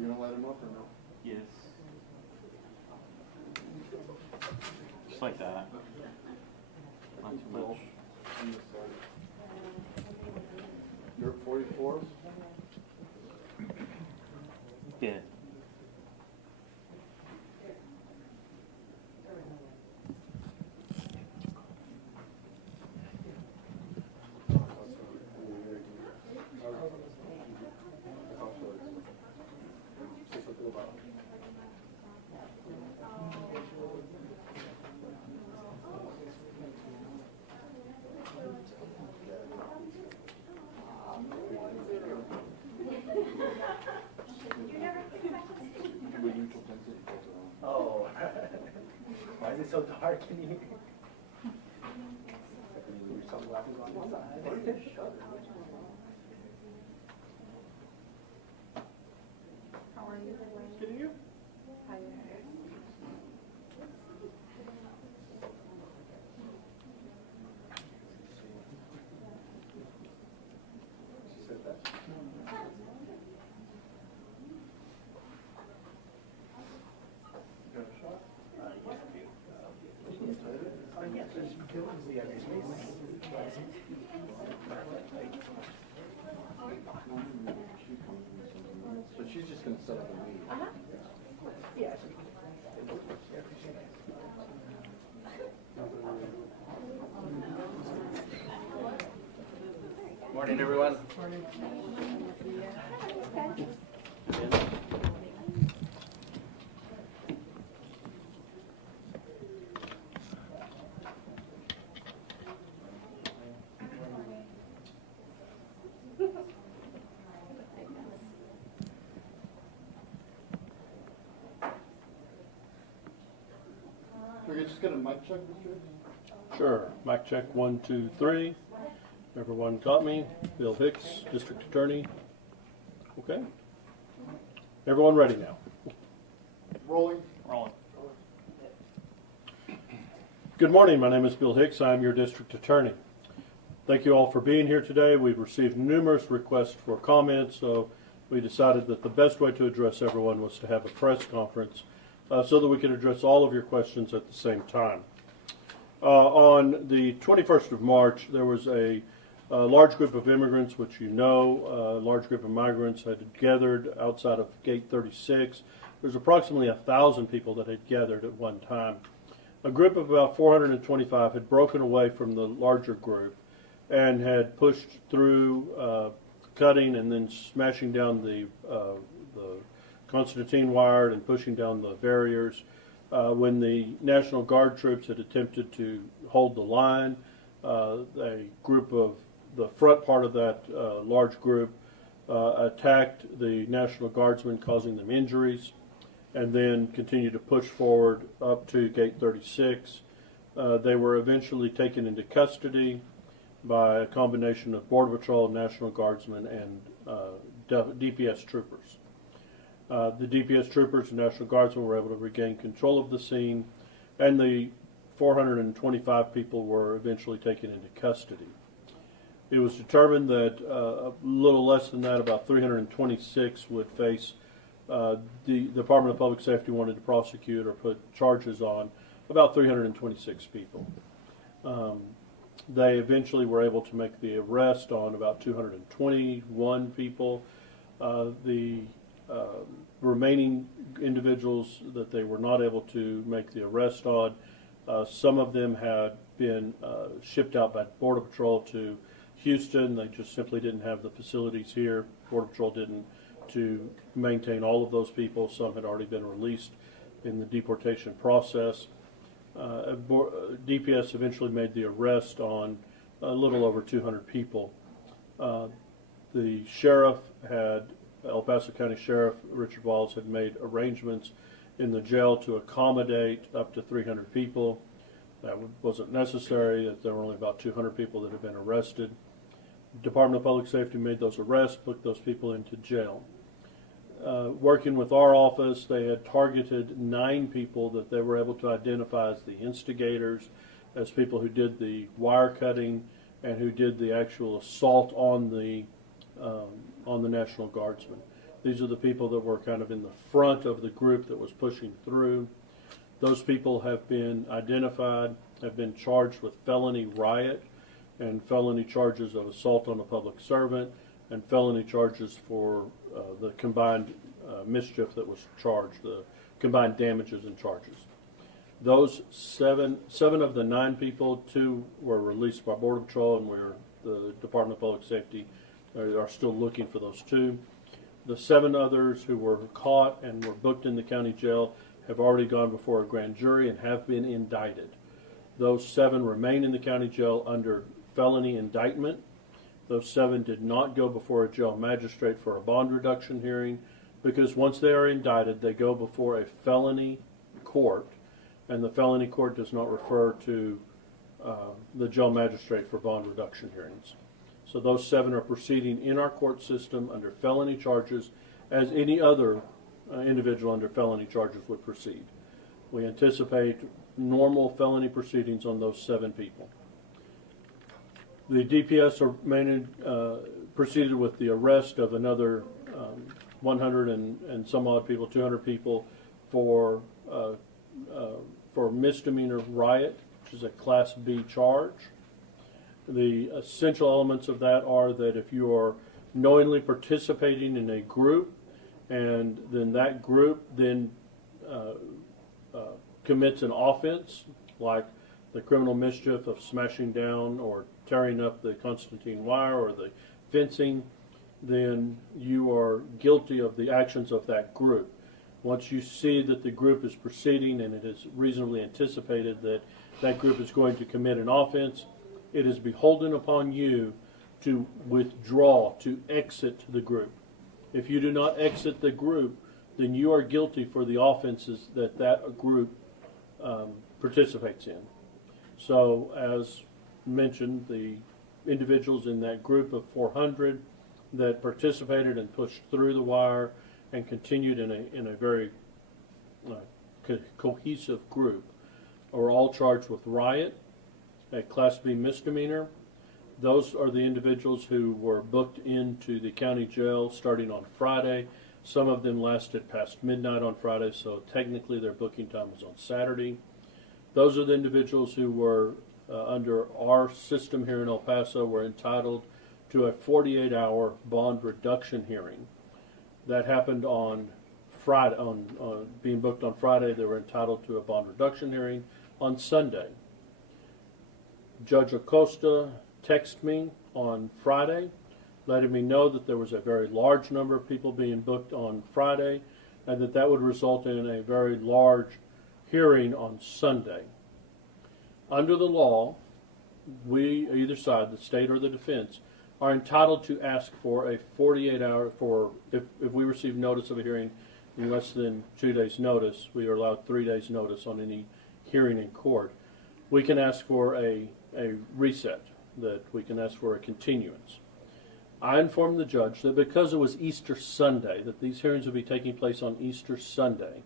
you going to light them up or no? Yes. Just like that. Not too much. You're at 44? Yeah. Oh, why is it so dark in here? Your sunglasses on the side. How are you? Good to you? Hi. She said that. Yes, there's bills the other So she's just going to set up a meeting. Yes. Morning, everyone. We're just going to mic check, Mr. Sure. Mic check 1, 2, 3. Everyone got me? Bill Hicks, District Attorney. Okay. Everyone ready now? Rolling. Rolling. Good morning. My name is Bill Hicks. I'm your District Attorney. Thank you all for being here today. We've received numerous requests for comments, so we decided that the best way to address everyone was to have a press conference so that we could address all of your questions at the same time. On the 21st of March, there was a large group of immigrants, which you know, a large group of migrants had gathered outside of Gate 36. There's approximately 1,000 people that had gathered at one time. A group of about 425 had broken away from the larger group and had pushed through, cutting and then smashing down the Constantine wire and pushing down the barriers. When the National Guard troops had attempted to hold the line, a group of the front part of that large group attacked the National Guardsmen, causing them injuries, and then continued to push forward up to Gate 36. They were eventually taken into custody by a combination of Border Patrol, National Guardsmen, and DPS troopers. The DPS troopers and National Guardsmen were able to regain control of the scene, and the 425 people were eventually taken into custody. It was determined that a little less than that, about 326, would face, the Department of Public Safety wanted to prosecute or put charges on about 326 people. They eventually were able to make the arrest on about 221 people. The remaining individuals that they were not able to make the arrest on, some of them had been shipped out by Border Patrol to Houston. They just simply didn't have the facilities here. Border Patrol didn't to maintain all of those people. Some had already been released in the deportation process. DPS eventually made the arrest on a little over 200 people. The sheriff had, El Paso County Sheriff Richard Walls had made arrangements in the jail to accommodate up to 300 people. That wasn't necessary, as there were only about 200 people that had been arrested. Department of Public Safety made those arrests, put those people into jail. Working with our office, they had targeted 9 people that they were able to identify as the instigators, as people who did the wire cutting and who did the actual assault on the National Guardsmen. These are the people that were kind of in the front of the group that was pushing through. Those people have been identified, have been charged with felony riot and felony charges of assault on a public servant and felony charges for the combined mischief that was charged, the combined damages and charges. Those seven of the 9 people, 2 were released by Border Patrol, and the Department of Public Safety are still looking for those 2. The 7 others who were caught and were booked in the county jail have already gone before a grand jury and have been indicted. Those 7 remain in the county jail under felony indictment. Those 7 did not go before a jail magistrate for a bond reduction hearing, because once they are indicted, they go before a felony court, and the felony court does not refer to the jail magistrate for bond reduction hearings. So those 7 are proceeding in our court system under felony charges as any other individual under felony charges would proceed. We anticipate normal felony proceedings on those 7 people. The DPS proceeded with the arrest of another 100 and some odd people, 200 people, for misdemeanor riot, which is a Class B charge. The essential elements of that are that if you are knowingly participating in a group, and then that group then commits an offense, like the criminal mischief of smashing down or tearing up the Constantine wire or the fencing, then you are guilty of the actions of that group. Once you see that the group is proceeding and it is reasonably anticipated that that group is going to commit an offense, it is beholden upon you to withdraw, to exit the group. If you do not exit the group, then you are guilty for the offenses that that group participates in. So, as mentioned, the individuals in that group of 400 that participated and pushed through the wire and continued in a very cohesive group are all charged with riot, a Class B misdemeanor. Those are the individuals who were booked into the county jail starting on Friday. Some of them lasted past midnight on Friday, so technically their booking time was on Saturday. Those are the individuals who were, under our system here in El Paso, were entitled to a 48-hour bond reduction hearing. That happened on Friday. On being booked on Friday, they were entitled to a bond reduction hearing on Sunday. Judge Acosta texted me on Friday, letting me know that there was a very large number of people being booked on Friday, and that would result in a very large hearing on Sunday. Under the law, we, either side, the state or the defense, are entitled to ask for a 48-hour, if we receive notice of a hearing in less than 2 days' notice, we are allowed 3 days' notice on any hearing in court. We can ask for a reset, that we can ask for a continuance. I informed the judge that because it was Easter Sunday, that these hearings would be taking place on Easter Sunday,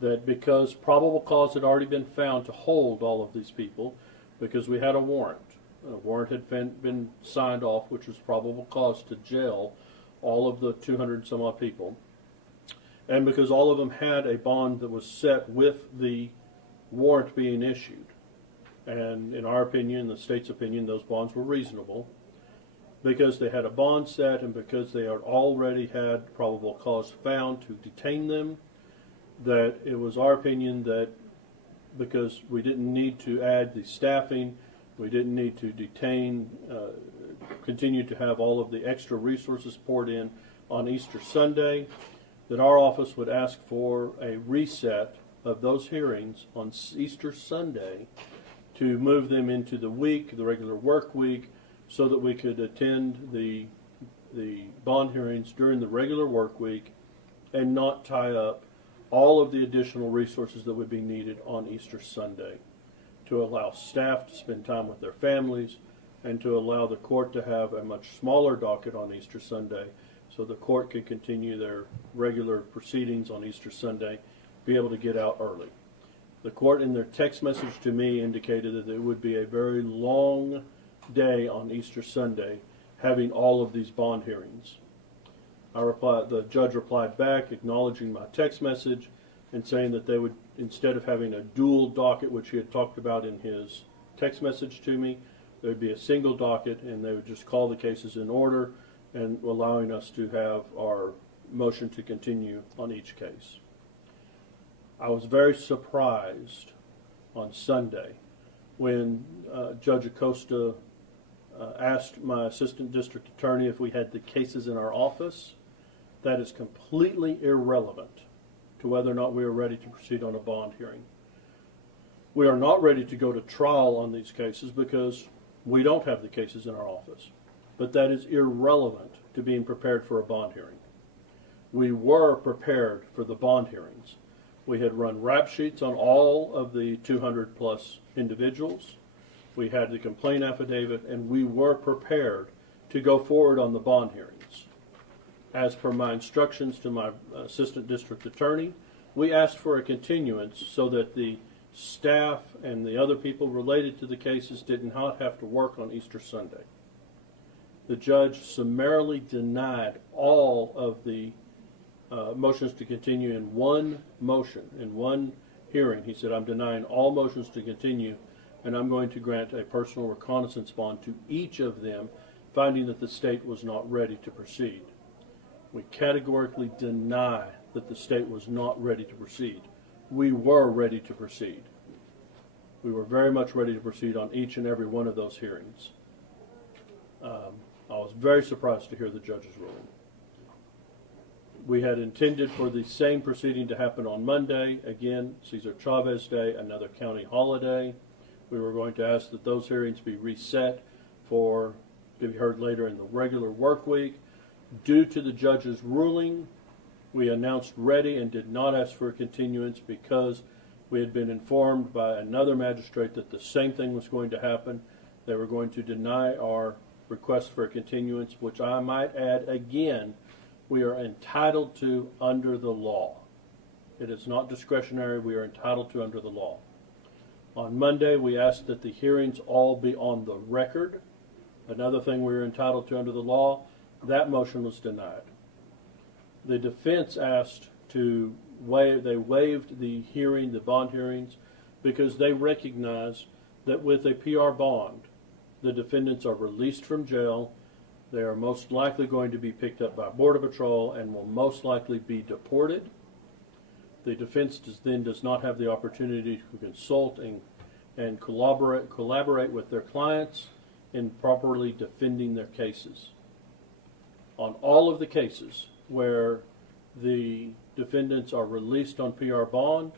that because probable cause had already been found to hold all of these people, because we had a warrant. A warrant had been signed off, which was probable cause to jail all of the 200 some odd people, and because all of them had a bond that was set with the warrant being issued. And in our opinion, the state's opinion, those bonds were reasonable, because they had a bond set and because they had already had probable cause found to detain them, that it was our opinion that because we didn't need to add the staffing, we didn't need to detain, continue to have all of the extra resources poured in on Easter Sunday, that our office would ask for a reset of those hearings on Easter Sunday to move them into the week, the regular work week, so that we could attend the bond hearings during the regular work week and not tie up all of the additional resources that would be needed on Easter Sunday, to allow staff to spend time with their families and to allow the court to have a much smaller docket on Easter Sunday, so the court could continue their regular proceedings on Easter Sunday, be able to get out early. The court, in their text message to me, indicated that it would be a very long day on Easter Sunday, having all of these bond hearings. The judge replied back acknowledging my text message and saying that they would, instead of having a dual docket, which he had talked about in his text message to me, there would be a single docket and they would just call the cases in order and allowing us to have our motion to continue on each case. I was very surprised on Sunday when Judge Acosta asked my assistant district attorney if we had the cases in our office. That is completely irrelevant to whether or not we are ready to proceed on a bond hearing. We are not ready to go to trial on these cases because we don't have the cases in our office. But that is irrelevant to being prepared for a bond hearing. We were prepared for the bond hearings. We had run rap sheets on all of the 200 plus individuals. We had the complaint affidavit, and we were prepared to go forward on the bond hearings. As per my instructions to my assistant district attorney, we asked for a continuance so that the staff and the other people related to the cases did not have to work on Easter Sunday. The judge summarily denied all of the motions to continue in one motion, in one hearing. He said, I'm denying all motions to continue, and I'm going to grant a personal reconnaissance bond to each of them, finding that the state was not ready to proceed. We categorically deny that the state was not ready to proceed. We were ready to proceed. We were very much ready to proceed on each and every one of those hearings. I was very surprised to hear the judge's ruling. We had intended for the same proceeding to happen on Monday. Again, Cesar Chavez Day, another county holiday. We were going to ask that those hearings be reset for, to be heard later in the regular work week. Due to the judge's ruling, we announced ready and did not ask for a continuance because we had been informed by another magistrate that the same thing was going to happen. They were going to deny our request for a continuance, which I might add again, we are entitled to under the law. It is not discretionary. We are entitled to under the law. On Monday, we asked that the hearings all be on the record. Another thing we are entitled to under the law. That motion was denied. The defense asked to waive, they waived the hearing, the bond hearings, because they recognized that with a PR bond, the defendants are released from jail. They are most likely going to be picked up by Border Patrol and will most likely be deported. The defense does not have the opportunity to consult and collaborate with their clients in properly defending their cases. On all of the cases where the defendants are released on PR bond,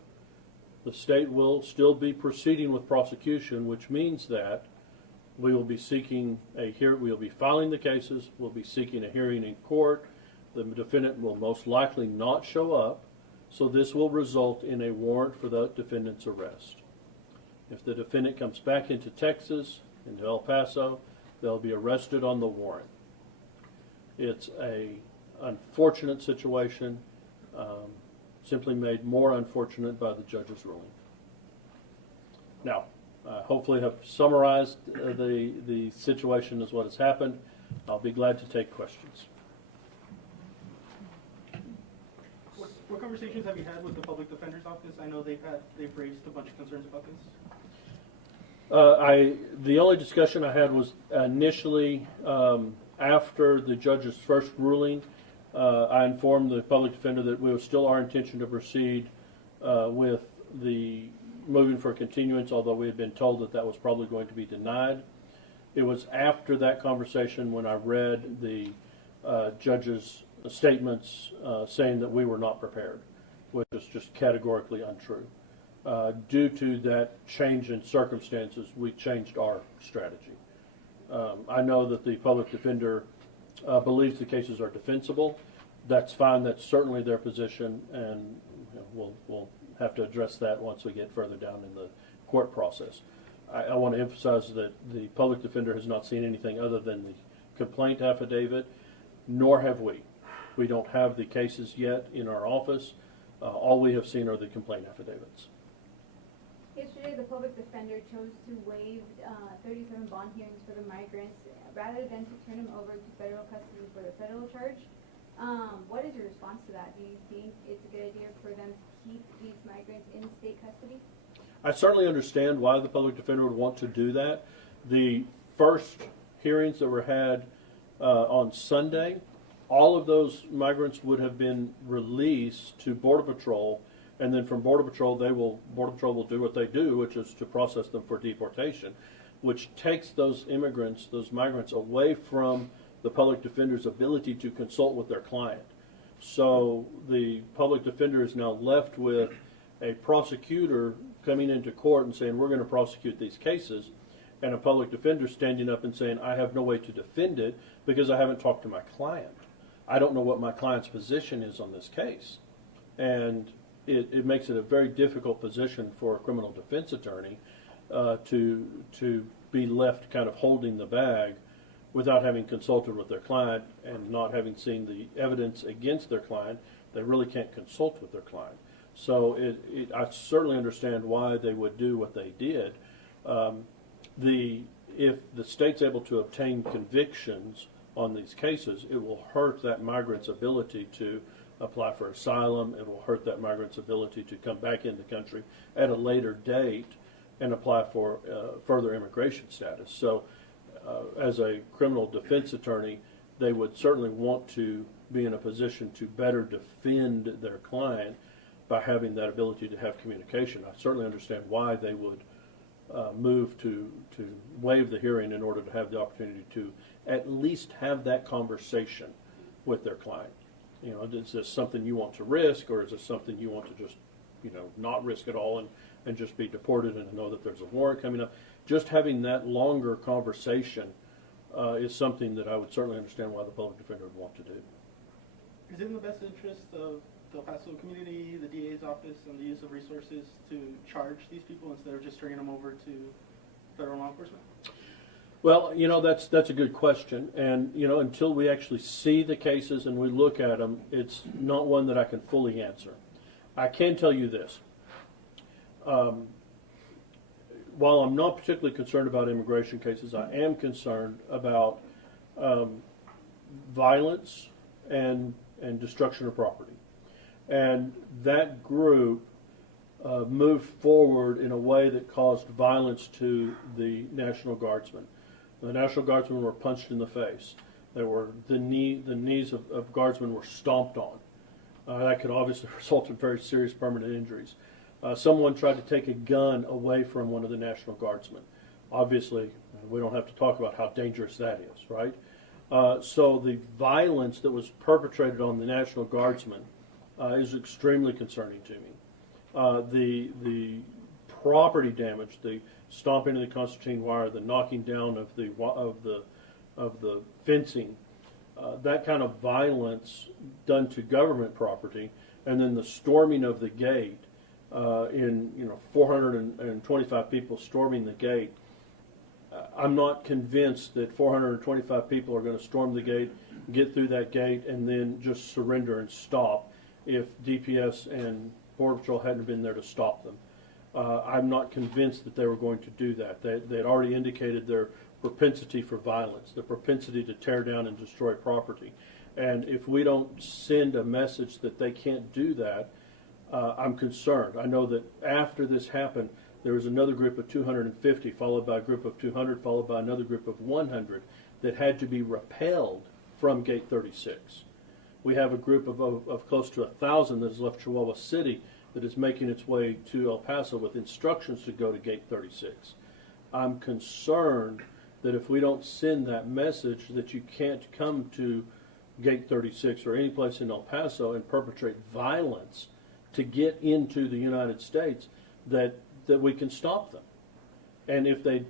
the state will still be proceeding with prosecution, which means that we will be seeking we'll be filing the cases, we'll be seeking a hearing in court. The defendant will most likely not show up, so this will result in a warrant for the defendant's arrest. If the defendant comes back into Texas, into El Paso, they'll be arrested on the warrant. It's a unfortunate situation, simply made more unfortunate by the judge's ruling. Now, hopefully have summarized the situation as what has happened. I'll be glad to take questions. What conversations have you had with the public defender's office? I know they've raised a bunch of concerns about this. The only discussion I had was initially after the judge's first ruling. I informed the public defender that it was still our intention to proceed with the moving for continuance, although we had been told that that was probably going to be denied. It was after that conversation when I read the judge's statements saying that we were not prepared, which is just categorically untrue. Due to that change in circumstances, we changed our strategy. I know that the public defender believes the cases are defensible. That's fine. That's certainly their position, and we'll have to address that once we get further down in the court process. I want to emphasize that the public defender has not seen anything other than the complaint affidavit, nor have we. We don't have the cases yet in our office. All we have seen are the complaint affidavits. Yesterday, the public defender chose to waive 37 bond hearings for the migrants rather than to turn them over to federal custody for the federal charge. What is your response to that? Do you think it's a good idea for them to keep these migrants in state custody? I certainly understand why the public defender would want to do that. The first hearings that were had on Sunday, all of those migrants would have been released to Border Patrol, and then from Border Patrol, Border Patrol will do what they do, which is to process them for deportation, which takes those immigrants, those migrants, away from the public defender's ability to consult with their client. So the public defender is now left with a prosecutor coming into court and saying, we're going to prosecute these cases, and a public defender standing up and saying, I have no way to defend it because I haven't talked to my client. I don't know what my client's position is on this case. And it makes it a very difficult position for a criminal defense attorney to be left kind of holding the bag without having consulted with their client and not having seen the evidence against their client. They really can't consult with their client. So I certainly understand why they would do what they did. If the state's able to obtain convictions on these cases, it will hurt that migrant's ability to apply for asylum. It will hurt that migrant's ability to come back in the country at a later date and apply for further immigration status. So as a criminal defense attorney, they would certainly want to be in a position to better defend their client by having that ability to have communication. I certainly understand why they would move to waive the hearing in order to have the opportunity to at least have that conversation with their client. You know, is this something you want to risk, or is this something you want to just, not risk at all and just be deported and know that there's a warrant coming up? Just having that longer conversation is something that I would certainly understand why the public defender would want to do. Is it in the best interest of the El Paso community, the DA's office, and the use of resources to charge these people instead of just turning them over to federal law enforcement? Well, that's a good question, and until we actually see the cases and we look at them, it's not one that I can fully answer. I can tell you this. While I'm not particularly concerned about immigration cases, I am concerned about violence and destruction of property. And that group moved forward in a way that caused violence to the National Guardsmen. The National Guardsmen were punched in the face. The knees of Guardsmen were stomped on. That could obviously result in very serious permanent injuries. Someone tried to take a gun away from one of the National Guardsmen. Obviously, we don't have to talk about how dangerous that is, right? So the violence that was perpetrated on the National Guardsmen is extremely concerning to me. The property damage, the stomping of the concertina wire, the knocking down of the fencing, that kind of violence done to government property, and then the storming of the gate. 425 people storming the gate. I'm not convinced that 425 people are going to storm the gate, get through that gate, and then just surrender and stop if DPS and Border Patrol hadn't been there to stop them. I'm not convinced that they were going to do that. They had already indicated their propensity for violence, the propensity to tear down and destroy property. And if we don't send a message that they can't do that, I'm concerned. I know that after this happened, there was another group of 250, followed by a group of 200, followed by another group of 100 that had to be repelled from Gate 36. We have a group of close to 1,000 that has left Chihuahua City that is making its way to El Paso with instructions to go to Gate 36. I'm concerned that if we don't send that message that you can't come to Gate 36 or any place in El Paso and perpetrate violence to get into the United States, that we can stop them. And if they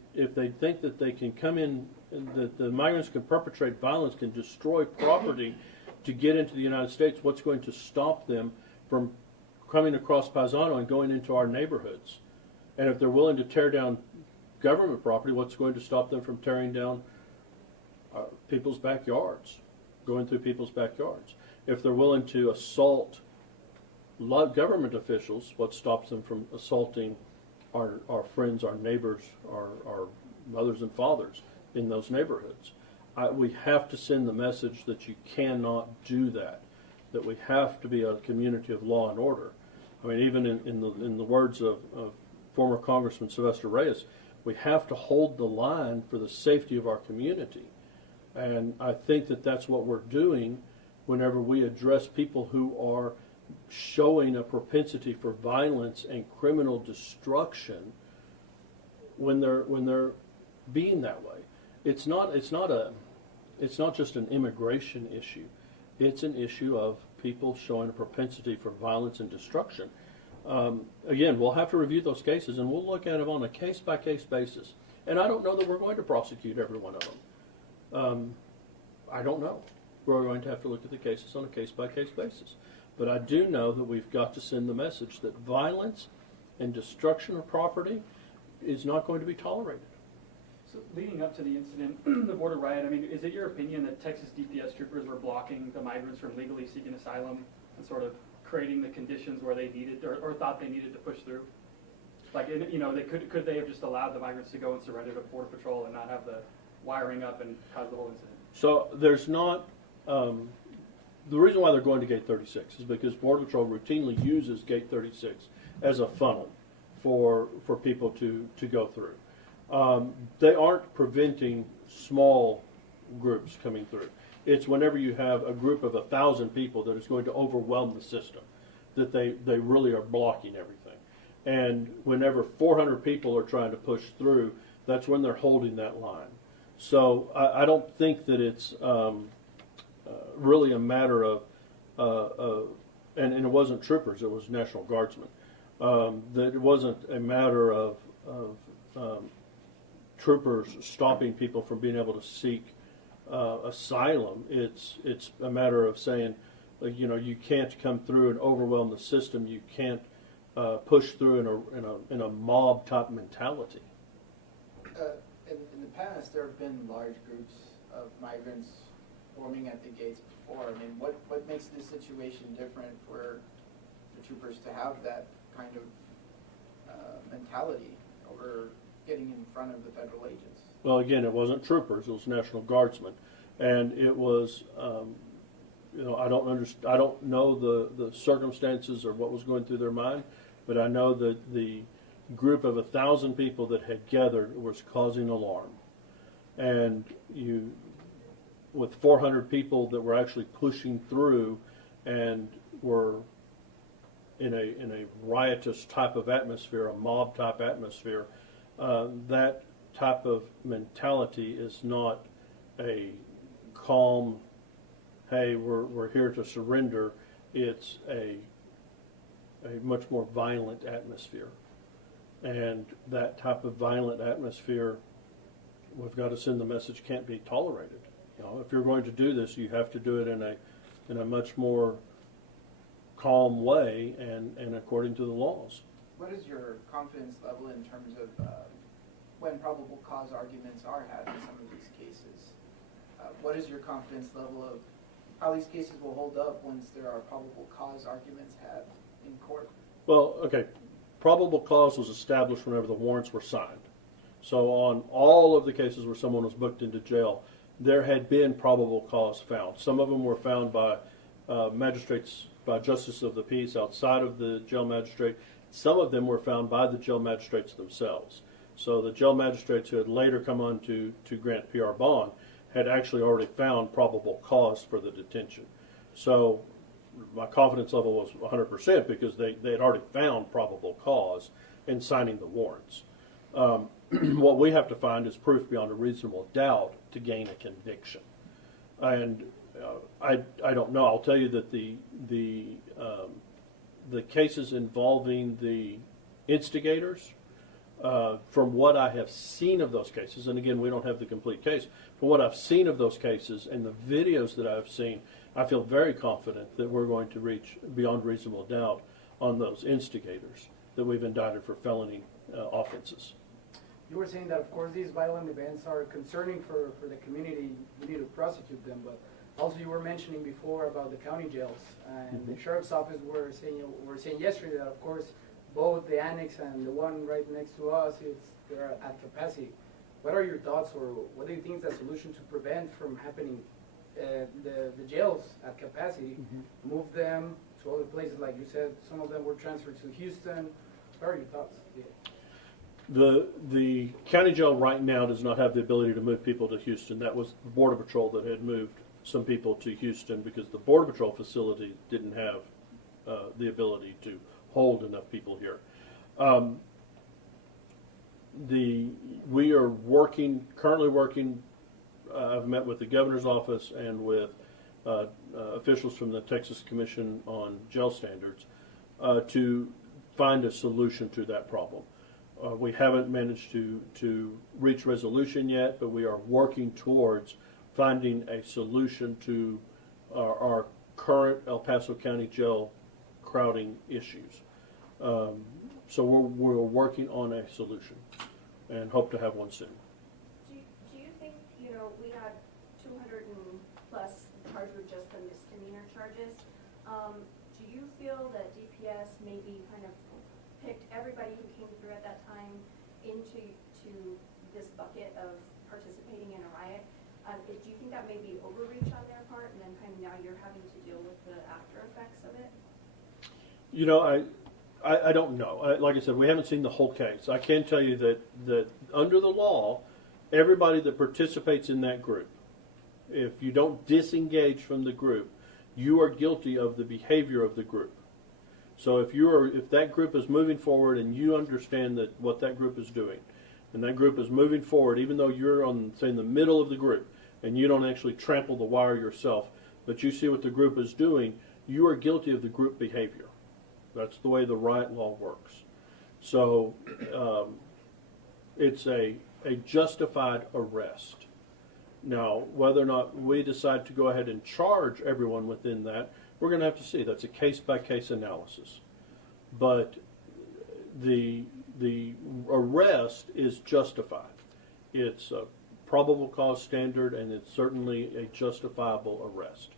think that they can come in, that the migrants can perpetrate violence, can destroy property to get into the United States, what's going to stop them from coming across Paisano and going into our neighborhoods? And if they're willing to tear down government property, what's going to stop them from tearing down people's backyards, going through people's backyards? If they're willing to assault government officials, what stops them from assaulting our friends, our neighbors, our mothers and fathers in those neighborhoods? we have to send the message that you cannot do that we have to be a community of law and order. I mean, even in the words of former Congressman Sylvester Reyes, we have to hold the line for the safety of our community. And I think that that's what we're doing whenever we address people who are showing a propensity for violence and criminal destruction when they're being that way. It's not just an immigration issue. It's an issue of people showing a propensity for violence and destruction. Again, we'll have to review those cases, and we'll look at them on a case-by-case basis. And I don't know that we're going to prosecute every one of them. I don't know. We're going to have to look at the cases on a case-by-case basis. But I do know that we've got to send the message that violence and destruction of property is not going to be tolerated. So leading up to the incident, the border riot, I mean, is it your opinion that Texas DPS troopers were blocking the migrants from legally seeking asylum and sort of creating the conditions where they needed or thought they needed to push through? Like, you know, could they have just allowed the migrants to go and surrender to Border Patrol and not have the wiring up and cause the whole incident? So there's not, the reason why they're going to Gate 36 is because Border Patrol routinely uses Gate 36 as a funnel for people to go through. They aren't preventing small groups coming through. It's whenever you have a group of 1,000 people that is going to overwhelm the system that they really are blocking everything. And whenever 400 people are trying to push through, that's when they're holding that line. So I don't think that it's really a matter of, and it wasn't troopers, it was National Guardsmen. That it wasn't a matter of troopers stopping people from being able to seek asylum. It's a matter of saying, you know, you can't come through and overwhelm the system. You can't push through in a mob type mentality. In the past, there have been large groups of migrants forming at the gates before. I mean, what makes this situation different for the troopers to have that kind of mentality over getting in front of the federal agents? Well, again, it wasn't troopers; it was National Guardsmen, and it was. You know, I don't know the circumstances or what was going through their mind, but I know that the group of 1,000 people that had gathered was causing alarm, and with 400 people that were actually pushing through and were in a riotous type of atmosphere, a mob type atmosphere. That type of mentality is not a calm, hey, we're here to surrender. It's a much more violent atmosphere. And that type of violent atmosphere, we've got to send the message can't be tolerated. You know, if you're going to do this, you have to do it in a much more calm way and according to the laws. What is your confidence level in terms of when probable cause arguments are had in some of these cases? What is your confidence level of how these cases will hold up once there are probable cause arguments had in court? Well, okay, probable cause was established whenever the warrants were signed. So on all of the cases where someone was booked into jail, there had been probable cause found. Some of them were found by magistrates, by justice of the peace outside of the jail magistrate. Some of them were found by the jail magistrates themselves. So the jail magistrates who had later come on to grant PR bond had actually already found probable cause for the detention. So my confidence level was 100% because they had already found probable cause in signing the warrants. What we have to find is proof beyond a reasonable doubt to gain a conviction. And I don't know. I'll tell you that the cases involving the instigators, from what I have seen of those cases, and again, we don't have the complete case, from what I've seen of those cases and the videos that I've seen, I feel very confident that we're going to reach beyond reasonable doubt on those instigators that we've indicted for felony offenses. You were saying that, of course, these violent events are concerning for the community. We need to prosecute them, but also you were mentioning before about the county jails, and the sheriff's office were saying yesterday that, of course, both the annex and the one right next to us, they're at capacity. what are your thoughts, or what do you think is the solution to prevent from happening? The jails at capacity, move them to other places, like you said, some of them were transferred to Houston. What are your thoughts? The county jail right now does not have the ability to move people to Houston. That was the Border Patrol that had moved some people to Houston because the Border Patrol facility didn't have the ability to hold enough people here. We are currently working. I've met with the governor's office and with officials from the Texas Commission on Jail Standards to find a solution to that problem. We haven't managed to reach resolution yet, but we are working towards finding a solution to our current El Paso County jail crowding issues. So we're working on a solution and hope to have one soon. Do you think, we had 200 and plus charged with just the misdemeanor charges. Do you feel that DPS maybe kind of picked everybody who came through at that time into this bucket of participating in a riot? Do you think that may be overreach on their part, and then kind of now you're having to deal with the after effects of it? I don't know. Like I said, we haven't seen the whole case. I can tell you that under the law, everybody that participates in that group, if you don't disengage from the group, you are guilty of the behavior of the group. So if that group is moving forward and you understand that what that group is doing, and that group is moving forward, even though you're on, say, in the middle of the group, and you don't actually trample the wire yourself, but you see what the group is doing, you are guilty of the group behavior. That's the way the riot law works. So it's a justified arrest. Now, whether or not we decide to go ahead and charge everyone within that, we're going to have to see. That's a case-by-case analysis. But the arrest is justified. It's a probable cause standard, and it's certainly a justifiable arrest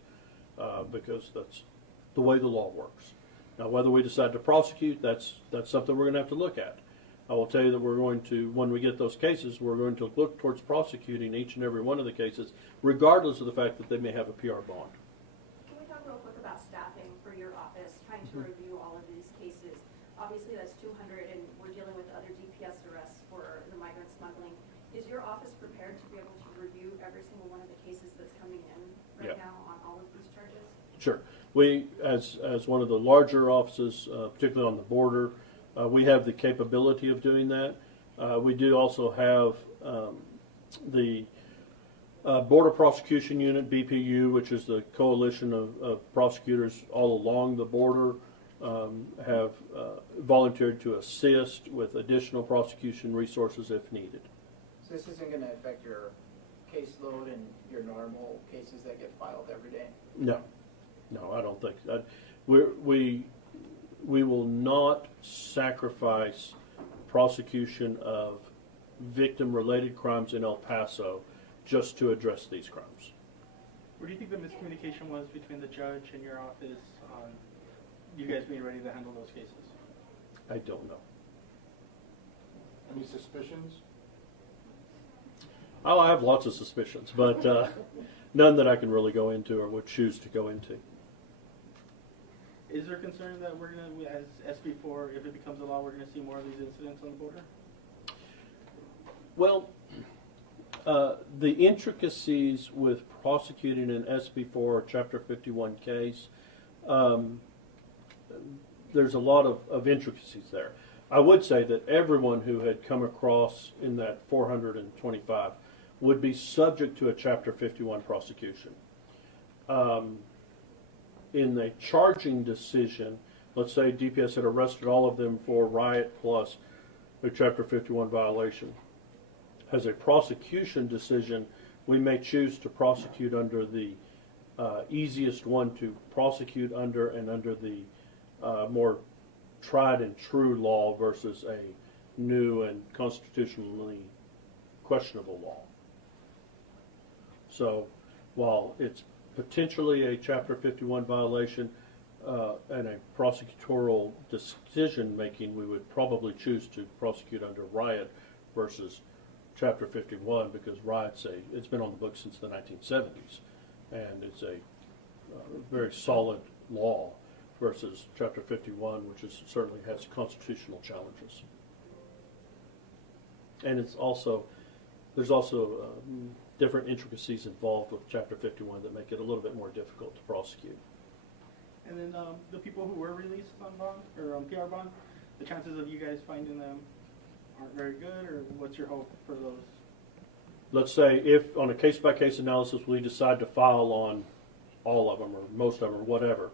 because that's the way the law works. Now, whether we decide to prosecute, that's something we're going to have to look at. I will tell you that we're going to, when we get those cases, we're going to look towards prosecuting each and every one of the cases, regardless of the fact that they may have a PR bond. Can we talk real quick about staffing for your office, trying to review all of these cases? Obviously, that's 200, and we're dealing with other DPS arrests for the migrant smuggling. Is your office prepared to be able to review every single one of the cases that's coming in right now on all of these charges? Sure. We, as one of the larger offices, particularly on the border, we have the capability of doing that. We do also have the Border Prosecution Unit, BPU, which is the coalition of prosecutors all along the border, have volunteered to assist with additional prosecution resources if needed. So this isn't going to affect your caseload and your normal cases that get filed every day? No, I don't think that. We will not sacrifice prosecution of victim-related crimes in El Paso just to address these crimes. Where do you think the miscommunication was between the judge and your office on you guys being ready to handle those cases? I don't know. Any suspicions? Oh, I have lots of suspicions, but none that I can really go into or would choose to go into. Is there concern that we're going to, as SB4, if it becomes a law, we're going to see more of these incidents on the border? Well, the intricacies with prosecuting an SB4 or Chapter 51 case, there's a lot of intricacies there. I would say that everyone who had come across in that 425 would be subject to a Chapter 51 prosecution. In the charging decision, let's say DPS had arrested all of them for riot plus a Chapter 51 violation. As a prosecution decision, we may choose to prosecute under the easiest one to prosecute under and under the more tried and true law versus a new and constitutionally questionable law. So while it's potentially a Chapter 51 violation and a prosecutorial decision making, we would probably choose to prosecute under riot versus Chapter 51 because it's been on the books since the 1970s, and it's a very solid law versus Chapter 51, which certainly has constitutional challenges. And there's also different intricacies involved with Chapter 51 that make it a little bit more difficult to prosecute. And then the people who were released on bond or on PR bond, the chances of you guys finding them aren't very good, or what's your hope for those? Let's say if on a case-by-case analysis we decide to file on all of them or most of them or whatever,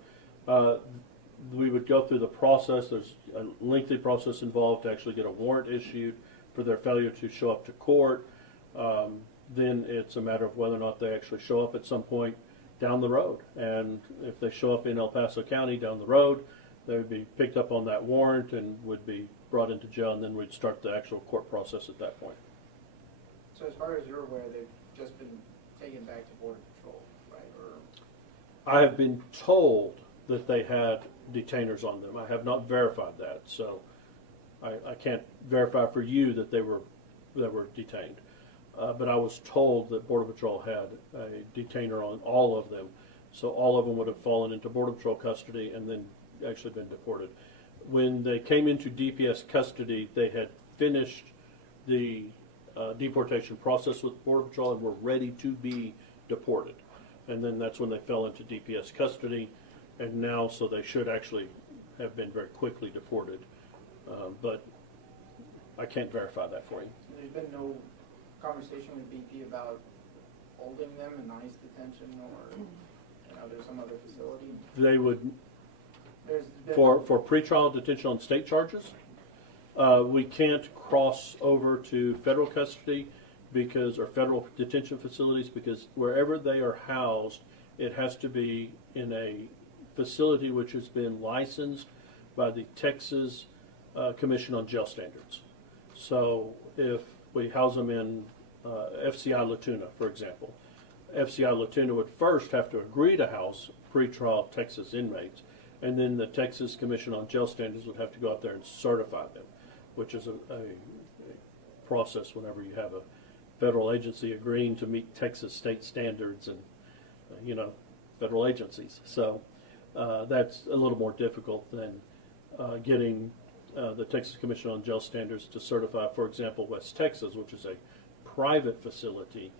we would go through the process. There's a lengthy process involved to actually get a warrant issued for their failure to show up to court. Then it's a matter of whether or not they actually show up at some point down the road. And if they show up in El Paso County down the road, they would be picked up on that warrant and would be brought into jail, and then we'd start the actual court process at that point. So as far as you're aware, they've just been taken back to Border Patrol, right? Or I have been told that they had detainers on them. I have not verified that, so I can't verify for you that they were detained. But I was told that Border Patrol had a detainer on all of them, so all of them would have fallen into Border Patrol custody and then actually been deported. When they came into DPS custody, they had finished the deportation process with Border Patrol and were ready to be deported. And then that's when they fell into DPS custody, and now so they should actually have been very quickly deported. But I can't verify that for you. there's been no conversation with BP about holding them in ICE detention or, there's some other facility? They would, There's been for pretrial detention on state charges, we can't cross over to federal custody or federal detention facilities because wherever they are housed, it has to be in a facility which has been licensed by the Texas Commission on Jail Standards. So if we house them in FCI Latuna, for example, FCI Latuna would first have to agree to house pretrial Texas inmates, and then the Texas Commission on Jail Standards would have to go out there and certify them, which is a process whenever you have a federal agency agreeing to meet Texas state standards and, federal agencies. So that's a little more difficult than getting the Texas Commission on Jail Standards to certify, for example, West Texas, which is a private facility.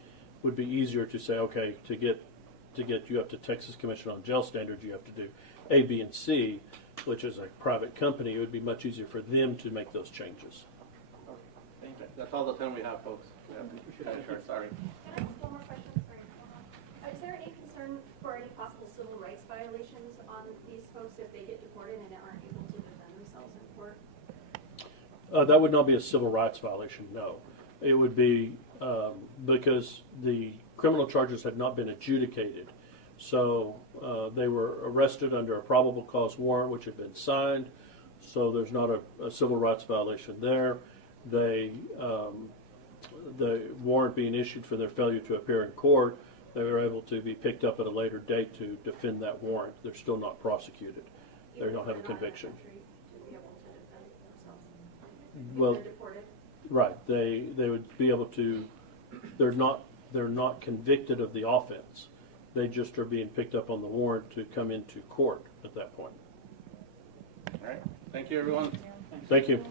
Would be easier to say, okay, to get you up to Texas Commission on Jail Standards, you have to do A, B, and C, which is a private company. It would be much easier for them to make those changes. Okay, thank you. That's all the time we have, folks. We have to cut it short, sorry. Can I ask one more question? Sorry. Is there any concern for any possible civil rights violations on these folks if they get deported and aren't able to defend themselves in court? That would not be a civil rights violation, no. It would be because the criminal charges had not been adjudicated. So they were arrested under a probable cause warrant, which had been signed. So there's not a civil rights violation there. The warrant being issued for their failure to appear in court, they were able to be picked up at a later date to defend that warrant. They're still not prosecuted. They don't have a conviction. Well, right. They would be able to. They're not convicted of the offense. They just are being picked up on the warrant to come into court at that point. All right. Thank you, everyone. Thank you.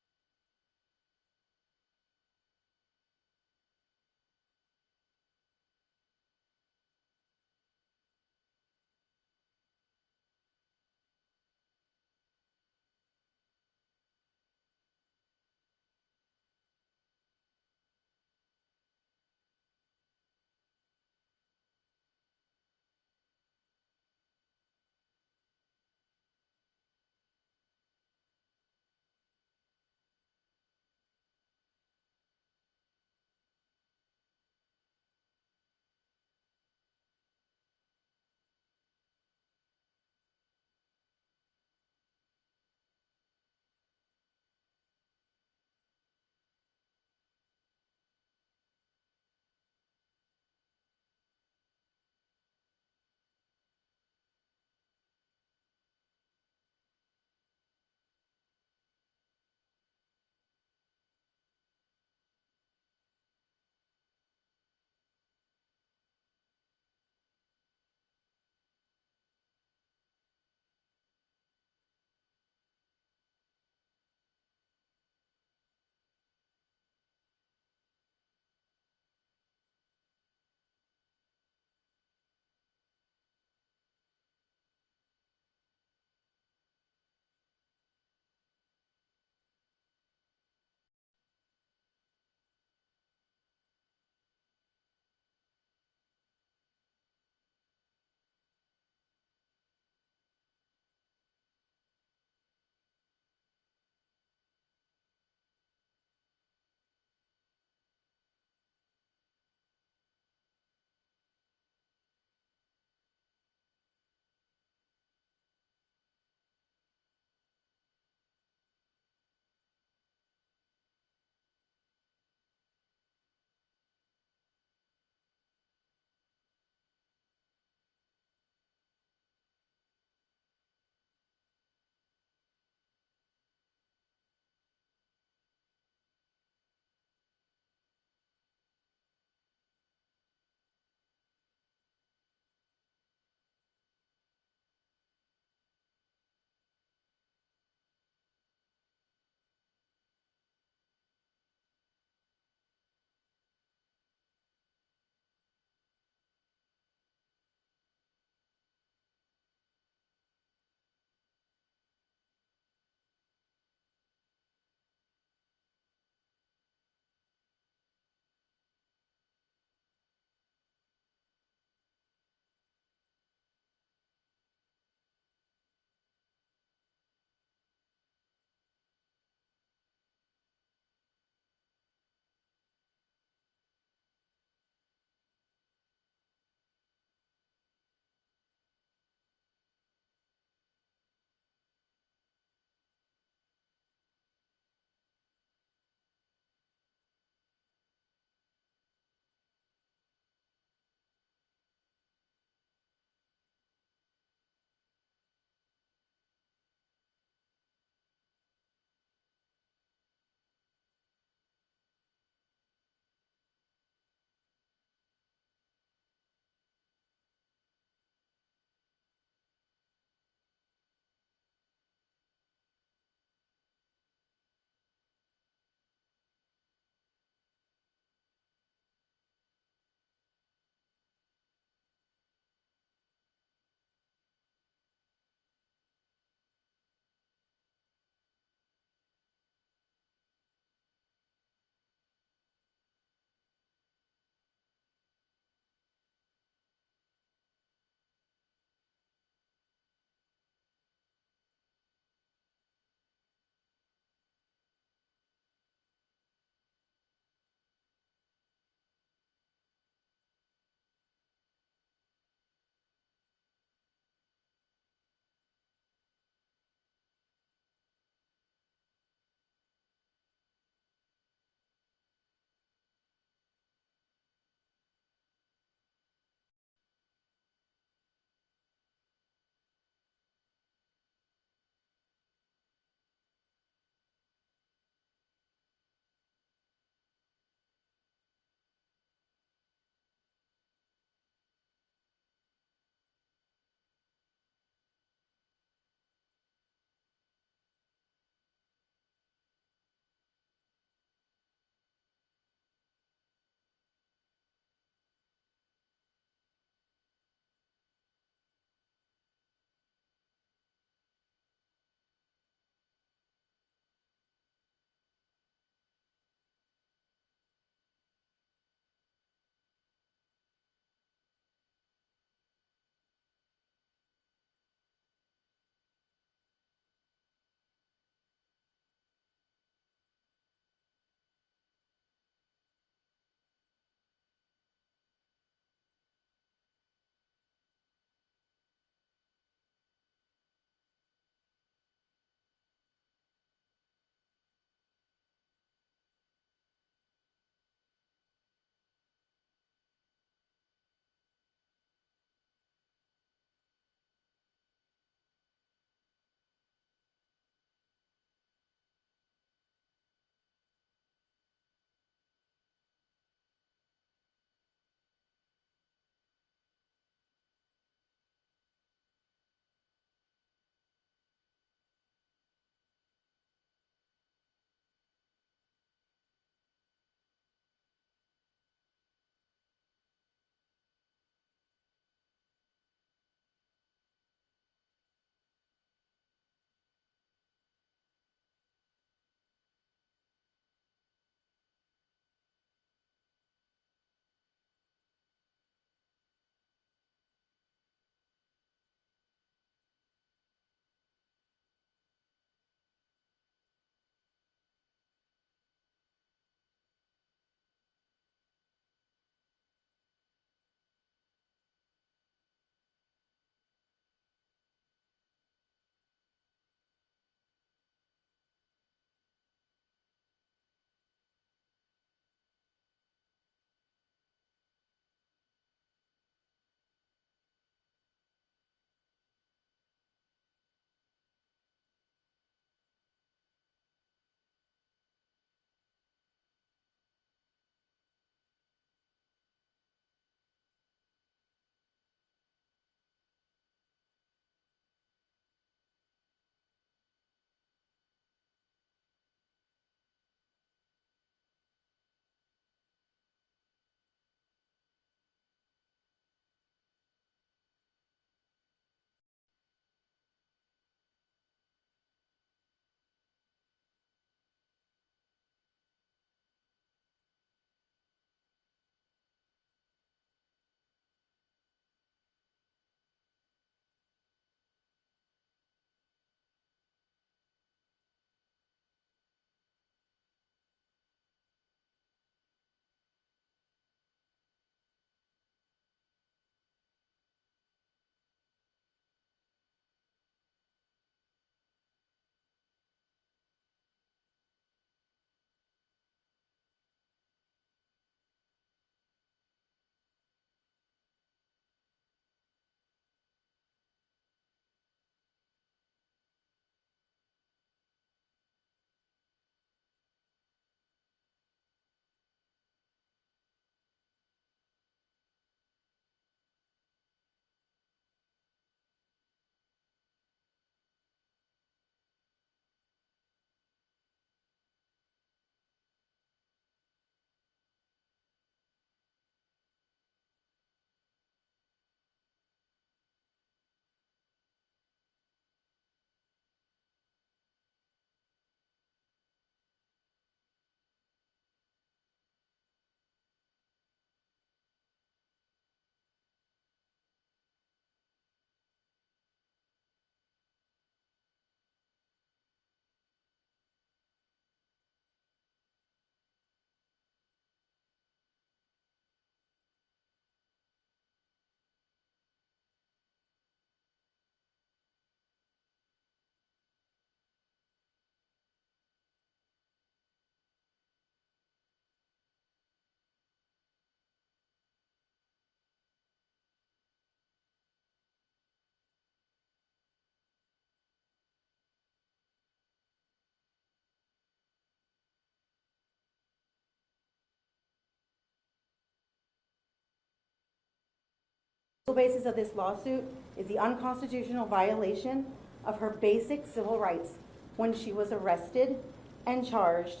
The basis of this lawsuit is the unconstitutional violation of her basic civil rights when she was arrested and charged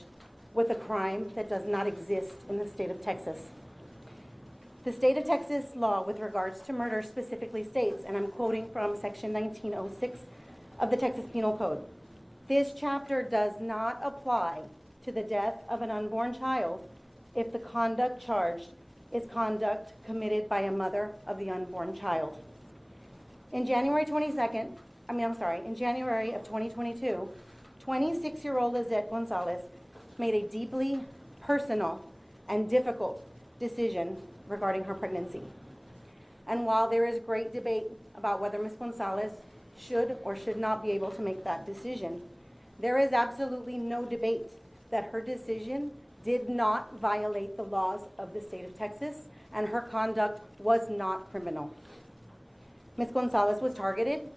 with a crime that does not exist in the state of Texas. The state of Texas law with regards to murder specifically states, and I'm quoting from section 1906 of the Texas Penal Code, this chapter does not apply to the death of an unborn child if the conduct charged is conduct committed by a mother of the unborn child. In January of 2022, 26-year-old Lizette Gonzalez made a deeply personal and difficult decision regarding her pregnancy. And while there is great debate about whether Ms. Gonzalez should or should not be able to make that decision, there is absolutely no debate that her decision did not violate the laws of the state of Texas, and her conduct was not criminal. Ms. Gonzalez was targeted,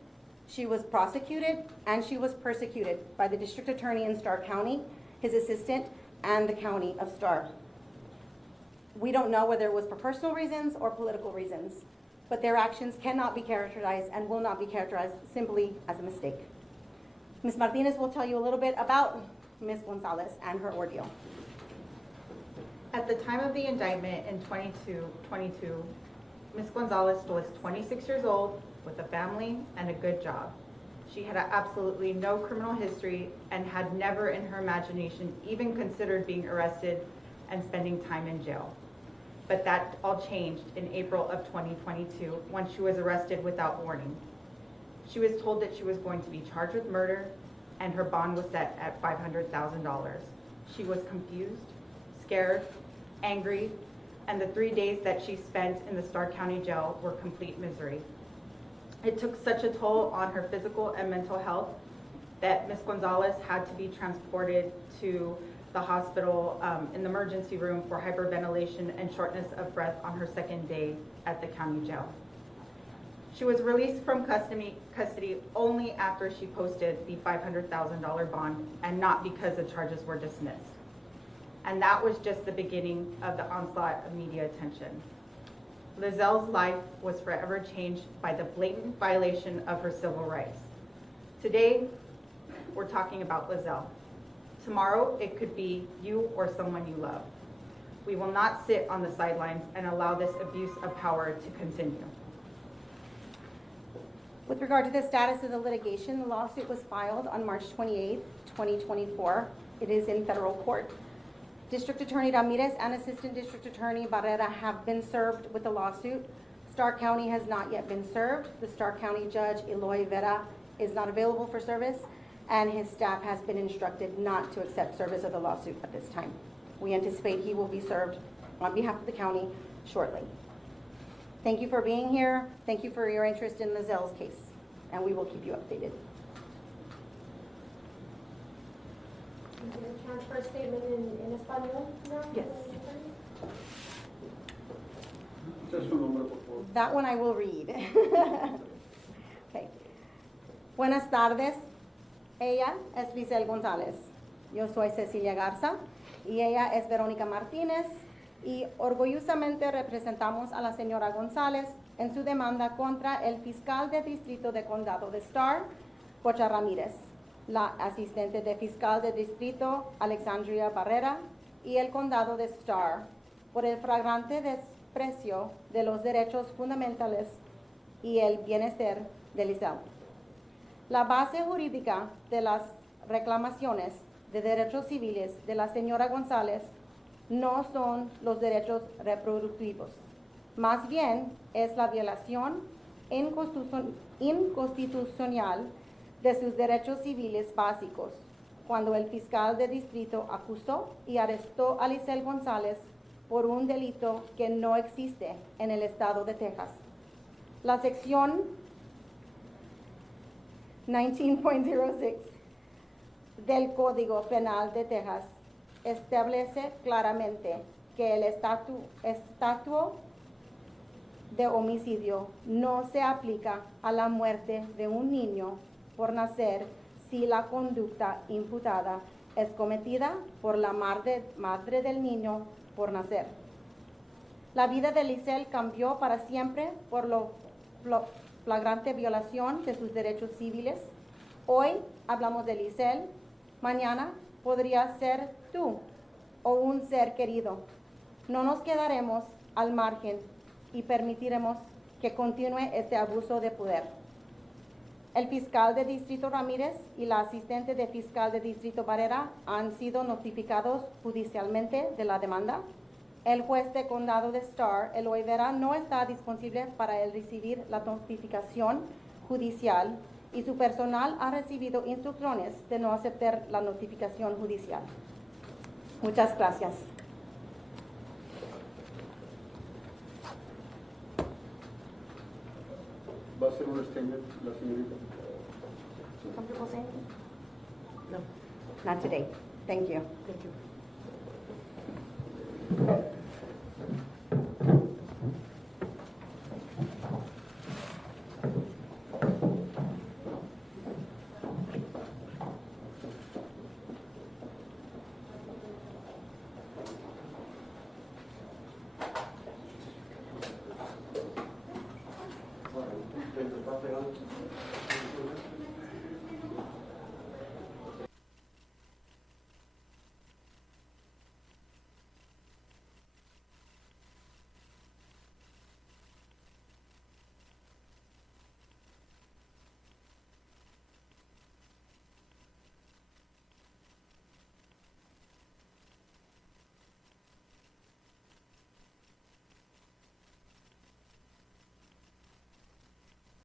she was prosecuted, and she was persecuted by the district attorney in Starr County, his assistant, and the county of Starr. We don't know whether it was for personal reasons or political reasons, but their actions cannot be characterized and will not be characterized simply as a mistake. Ms. Martinez will tell you a little bit about Ms. Gonzalez and her ordeal. At the time of the indictment in 2022, Ms. Gonzalez was 26 years old with a family and a good job. She had absolutely no criminal history and had never in her imagination even considered being arrested and spending time in jail. But that all changed in April of 2022 when she was arrested without warning. She was told that she was going to be charged with murder and her bond was set at $500,000. She was confused, scared, angry, and the 3 days that she spent in the Starr County Jail were complete misery. It took such a toll on her physical and mental health that Ms. Gonzalez had to be transported to the hospital in the emergency room for hyperventilation and shortness of breath on her second day at the county jail. She was released from custody only after she posted the $500,000 bond and not because the charges were dismissed. And that was just the beginning of the onslaught of media attention. Lizelle's life was forever changed by the blatant violation of her civil rights. Today, we're talking about Lizelle. Tomorrow, it could be you or someone you love. We will not sit on the sidelines and allow this abuse of power to continue. With regard to the status of the litigation, the lawsuit was filed on March 28, 2024. It is in federal court. District Attorney Ramirez and Assistant District Attorney Barrera have been served with the lawsuit. Starr County has not yet been served. The Starr County Judge, Eloy Vera, is not available for service, and his staff has been instructed not to accept service of the lawsuit at this time. We anticipate he will be served on behalf of the county shortly. Thank you for being here. Thank you for your interest in Lizelle's case, and we will keep you updated. Is there a chance for a statement in Espanol now? Yes. Just su nombre, por favor. That one I will read. Okay. Buenas tardes. Ella es Lizelle González. Yo soy Cecilia Garza y ella es Verónica Martínez y orgullosamente representamos a la señora González en su demanda contra el fiscal de distrito de condado de Starr, Pocha Ramírez, la asistente de fiscal de distrito Alexandria Barrera y el condado de Starr por el flagrante desprecio de los derechos fundamentales y el bienestar de Lizelle. La base jurídica de las reclamaciones de derechos civiles de la señora González no son los derechos reproductivos. Más bien es la violación inconstitucional de sus derechos civiles básicos, cuando el fiscal de distrito acusó y arrestó a Lizelle González por un delito que no existe en el estado de Texas. La sección 19.06 del Código Penal de Texas establece claramente que el estatuto de homicidio no se aplica a la muerte de un niño por nacer si la conducta imputada es cometida por la madre del niño por nacer. La vida de Lizelle cambió para siempre por lo flagrante violación de sus derechos civiles. Hoy hablamos de Lisel, mañana podría ser tú o un ser querido. No nos quedaremos al margen y permitiremos que continúe este abuso de poder. El fiscal de distrito Ramírez y la asistente de fiscal de distrito Barrera han sido notificados judicialmente de la demanda. El juez de condado de Starr, Eloy Vera, no está disponible para él recibir la notificación judicial y su personal ha recibido instrucciones de no aceptar la notificación judicial. Muchas gracias. ¿Va a hacer un statement la señorita? No. Not today. Thank you. Thank you.